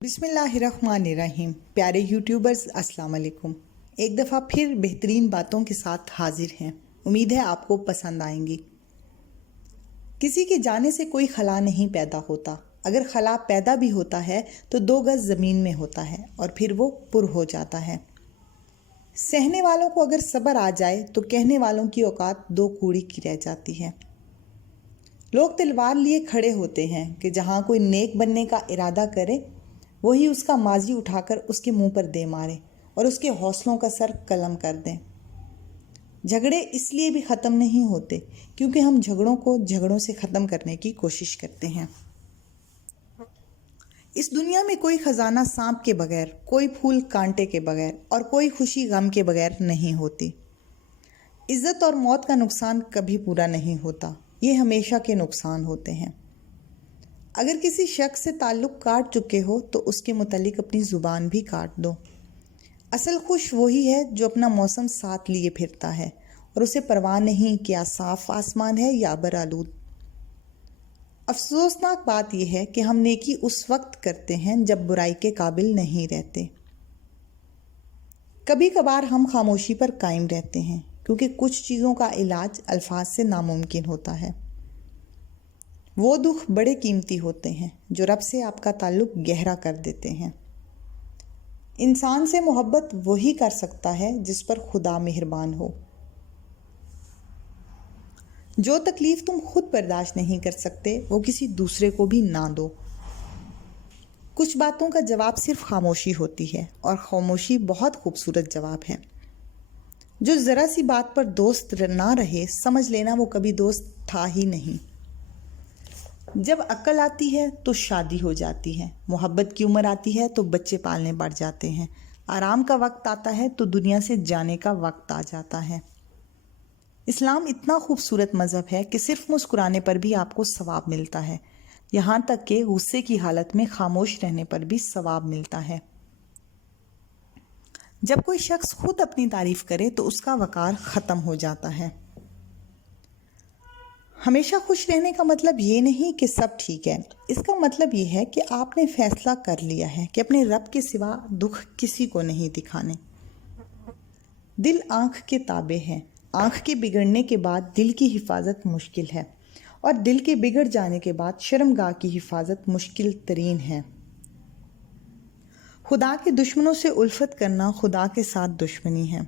بسم اللہ الرحمن الرحیم۔ پیارے یوٹیوبرز السلام علیکم۔ ایک دفعہ پھر بہترین باتوں کے ساتھ حاضر ہیں۔ امید ہے آپ کو پسند آئیں گی۔ کسی کے جانے سے کوئی خلا نہیں پیدا ہوتا۔ اگر خلا پیدا بھی ہوتا ہے تو 2 گز زمین میں ہوتا ہے اور پھر وہ پر ہو جاتا ہے۔ سہنے والوں کو اگر صبر آ جائے تو کہنے والوں کی اوقات 2 کوڑی کی رہ جاتی ہے۔ لوگ تلوار لیے کھڑے ہوتے ہیں کہ جہاں کوئی نیک بننے کا ارادہ کرے وہی اس کا ماضی اٹھا کر اس کے منہ پر دے مارے اور اس کے حوصلوں کا سر قلم کر دیں۔ جھگڑے اس لیے بھی ختم نہیں ہوتے کیونکہ ہم جھگڑوں کو جھگڑوں سے ختم کرنے کی کوشش کرتے ہیں۔ اس دنیا میں کوئی خزانہ سانپ کے بغیر، کوئی پھول کانٹے کے بغیر اور کوئی خوشی غم کے بغیر نہیں ہوتی۔ عزت اور موت کا نقصان کبھی پورا نہیں ہوتا، یہ ہمیشہ کے نقصان ہوتے ہیں۔ اگر کسی شخص سے تعلق کاٹ چکے ہو تو اس کے متعلق اپنی زبان بھی کاٹ دو۔ اصل خوش وہی ہے جو اپنا موسم ساتھ لیے پھرتا ہے اور اسے پرواہ نہیں کیا صاف آسمان ہے یا برآلود۔ افسوسناک بات یہ ہے کہ ہم نیکی اس وقت کرتے ہیں جب برائی کے قابل نہیں رہتے۔ کبھی کبھار ہم خاموشی پر قائم رہتے ہیں کیونکہ کچھ چیزوں کا علاج الفاظ سے ناممکن ہوتا ہے۔ وہ دکھ بڑے قیمتی ہوتے ہیں جو رب سے آپ کا تعلق گہرا کر دیتے ہیں۔ انسان سے محبت وہی کر سکتا ہے جس پر خدا مہربان ہو۔ جو تکلیف تم خود برداشت نہیں کر سکتے وہ کسی دوسرے کو بھی نہ دو۔ کچھ باتوں کا جواب صرف خاموشی ہوتی ہے اور خاموشی بہت خوبصورت جواب ہے۔ جو ذرا سی بات پر دوست نہ رہے سمجھ لینا وہ کبھی دوست تھا ہی نہیں۔ جب عقل آتی ہے تو شادی ہو جاتی ہے، محبت کی عمر آتی ہے تو بچے پالنے بڑھ جاتے ہیں، آرام کا وقت آتا ہے تو دنیا سے جانے کا وقت آ جاتا ہے۔ اسلام اتنا خوبصورت مذہب ہے کہ صرف مسکرانے پر بھی آپ کو ثواب ملتا ہے، یہاں تک کہ غصے کی حالت میں خاموش رہنے پر بھی ثواب ملتا ہے۔ جب کوئی شخص خود اپنی تعریف کرے تو اس کا وقار ختم ہو جاتا ہے۔ ہمیشہ خوش رہنے کا مطلب یہ نہیں کہ سب ٹھیک ہے، اس کا مطلب یہ ہے کہ آپ نے فیصلہ کر لیا ہے کہ اپنے رب کے سوا دکھ کسی کو نہیں دکھانے۔ دل آنکھ کے تابع ہے، آنکھ کے بگڑنے کے بعد دل کی حفاظت مشکل ہے اور دل کے بگڑ جانے کے بعد شرمگاہ کی حفاظت مشکل ترین ہے۔ خدا کے دشمنوں سے الفت کرنا خدا کے ساتھ دشمنی ہے۔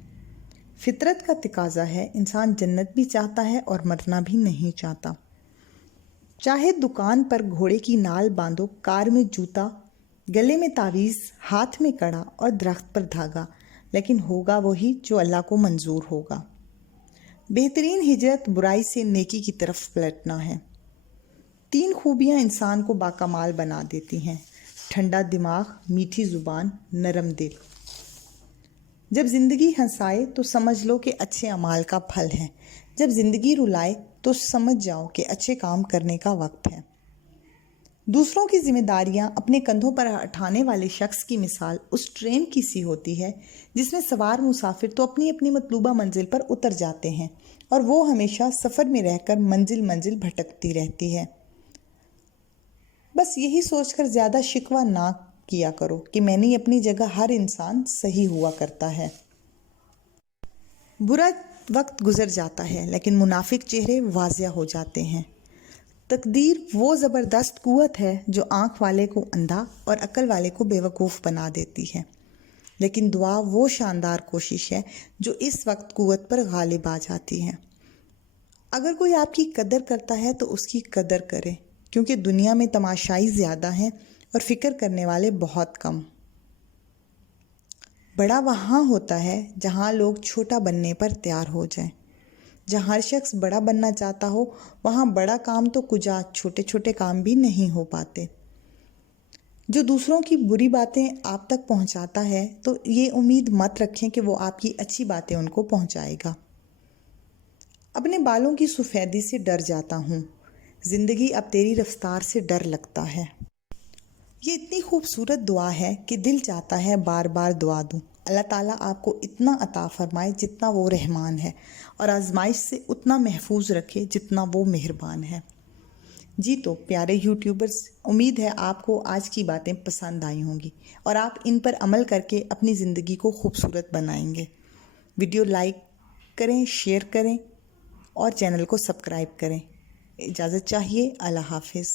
فطرت کا تقاضا ہے، انسان جنت بھی چاہتا ہے اور مرنا بھی نہیں چاہتا۔ چاہے دکان پر گھوڑے کی نال باندھو، کار میں جوتا، گلے میں تعویذ، ہاتھ میں کڑا اور درخت پر دھاگا، لیکن ہوگا وہی جو اللہ کو منظور ہوگا۔ بہترین ہجرت برائی سے نیکی کی طرف پلٹنا ہے۔ 3 خوبیاں انسان کو باکمال بنا دیتی ہیں: ٹھنڈا دماغ، میٹھی زبان، نرم دل۔ جب زندگی ہنسائے تو سمجھ لو کہ اچھے اعمال کا پھل ہے، جب زندگی رلائے تو سمجھ جاؤ کہ اچھے کام کرنے کا وقت ہے۔ دوسروں کی ذمہ داریاں اپنے کندھوں پر اٹھانے والے شخص کی مثال اس ٹرین کی سی ہوتی ہے جس میں سوار مسافر تو اپنی اپنی مطلوبہ منزل پر اتر جاتے ہیں اور وہ ہمیشہ سفر میں رہ کر منزل بھٹکتی رہتی ہے۔ بس یہی سوچ کر زیادہ شکوہ نہ کیا کرو کہ میں نے اپنی جگہ ہر انسان صحیح ہوا کرتا ہے۔ برا وقت گزر جاتا ہے لیکن منافق چہرے واضح ہو جاتے ہیں۔ تقدیر وہ زبردست قوت ہے جو آنکھ والے کو اندھا اور عقل والے کو بے وقوف بنا دیتی ہے، لیکن دعا وہ شاندار کوشش ہے جو اس وقت قوت پر غالب آ جاتی ہے۔ اگر کوئی آپ کی قدر کرتا ہے تو اس کی قدر کرے، کیونکہ دنیا میں تماشائی زیادہ ہیں اور فکر کرنے والے بہت کم۔ بڑا وہاں ہوتا ہے جہاں لوگ چھوٹا بننے پر تیار ہو جائیں۔ جہاں ہر شخص بڑا بننا چاہتا ہو وہاں بڑا کام تو کجا چھوٹے چھوٹے کام بھی نہیں ہو پاتے۔ جو دوسروں کی بری باتیں آپ تک پہنچاتا ہے تو یہ امید مت رکھیں کہ وہ آپ کی اچھی باتیں ان کو پہنچائے گا۔ اپنے بالوں کی سفیدی سے ڈر جاتا ہوں، زندگی اب تیری رفتار سے ڈر لگتا ہے۔ یہ اتنی خوبصورت دعا ہے کہ دل چاہتا ہے بار بار دعا دوں۔ اللہ تعالیٰ آپ کو اتنا عطا فرمائے جتنا وہ رحمان ہے اور آزمائش سے اتنا محفوظ رکھے جتنا وہ مہربان ہے۔ جی تو پیارے یوٹیوبرز، امید ہے آپ کو آج کی باتیں پسند آئی ہوں گی اور آپ ان پر عمل کر کے اپنی زندگی کو خوبصورت بنائیں گے۔ ویڈیو لائک کریں، شیئر کریں اور چینل کو سبسکرائب کریں۔ اجازت چاہیے۔ اللہ حافظ۔